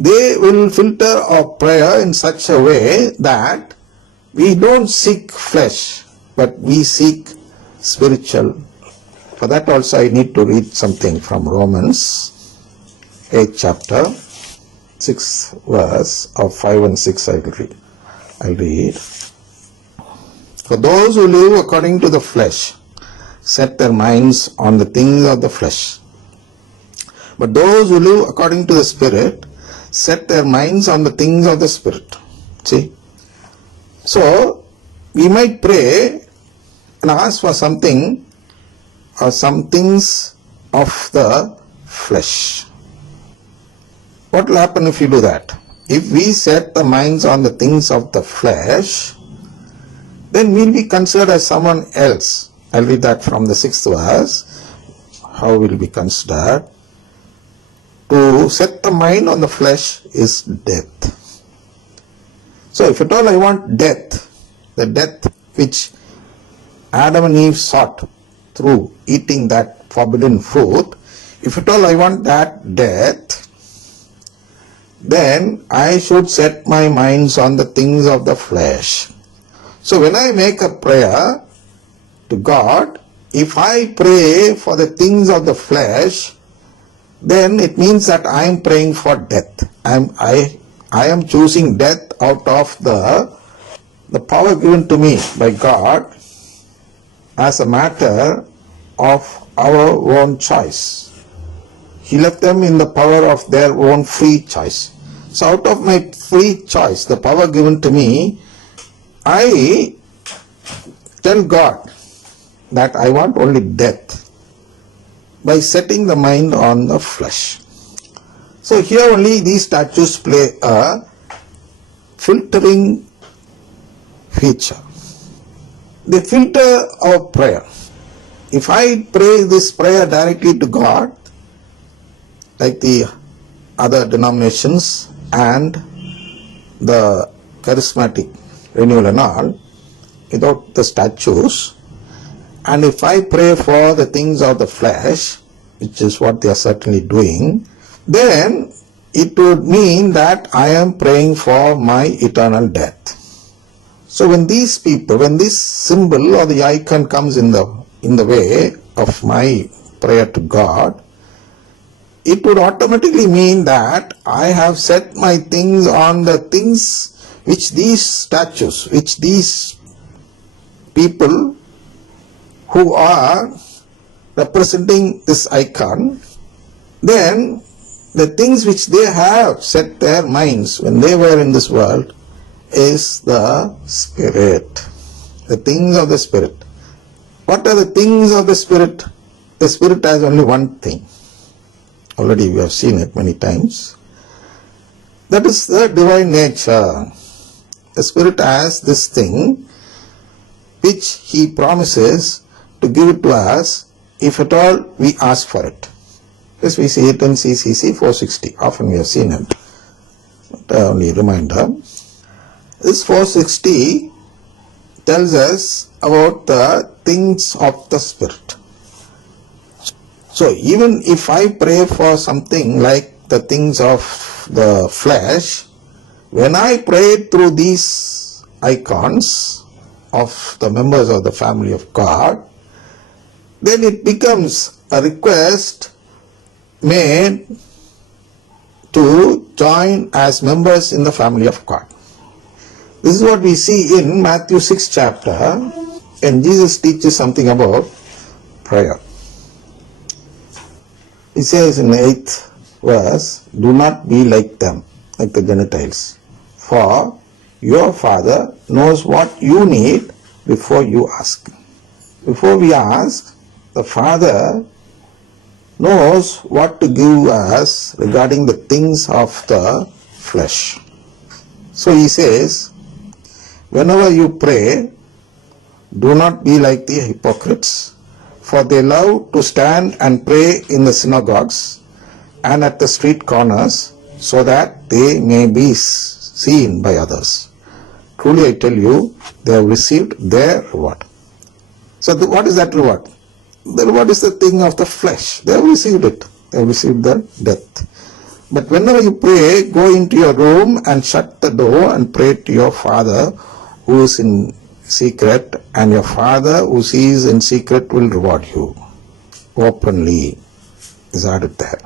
they will filter our prayer in such a way that we don't seek flesh, but we seek spiritual. For that also I need to read something from Romans 8 chapter, 6 verse of 5 and 6 I'll read. For those who live according to the flesh set their minds on the things of the flesh. But those who live according to the Spirit set their minds on the things of the Spirit. See? So, we might pray and ask for something or some things of the flesh. What will happen if you do that? If we set the minds on the things of the flesh, then we'll be considered as someone else. I'll read that from the 6th verse. How we'll be considered? To set the mind on the flesh is death. So if at all I want death, the death which Adam and Eve sought through eating that forbidden fruit, if at all I want that death, then I should set my minds on the things of the flesh. So when I make a prayer to God, if I pray for the things of the flesh, then it means that I am praying for death. I am choosing death out of the power given to me by God as a matter of our own choice. He left them in the power of their own free choice. So out of my free choice, the power given to me, I tell God that I want only death by setting the mind on the flesh. So here only these statues play a filtering feature. They filter our prayer. If I pray this prayer directly to God, like the other denominations and the charismatic renewal and all, without the statues, and if I pray for the things of the flesh, which is what they are certainly doing, then it would mean that I am praying for my eternal death. So when these people, when this symbol or the icon comes in the way of my prayer to God, it would automatically mean that I have set my things on the things which these statues, which these people who are representing this icon, then the things which they have set their minds when they were in this world is the Spirit, the things of the Spirit. What are the things of the Spirit? The Spirit has only one thing. Already we have seen it many times. That is the divine nature. The Spirit has this thing which He promises to give it to us if at all we ask for it. Yes, we see it in CCC 460. Often we have seen it. But only a reminder. This 460 tells us about the things of the Spirit. So even if I pray for something like the things of the flesh, when I pray through these icons of the members of the family of God, then it becomes a request made to join as members in the family of God. This is what we see in Matthew 6 chapter, and Jesus teaches something about prayer. He says in the 8th verse, do not be like them, like the Gentiles, for your Father knows what you need before you ask. Before we ask, the Father knows what to give us regarding the things of the flesh. So He says, whenever you pray, do not be like the hypocrites, for they love to stand and pray in the synagogues and at the street corners, so that they may be seen by others. Truly I tell you, they have received their reward. So what is that reward? The reward is the thing of the flesh. They have received it. They have received the death. But whenever you pray, go into your room and shut the door and pray to your Father who is in secret, and your Father who sees in secret will reward you openly is added there.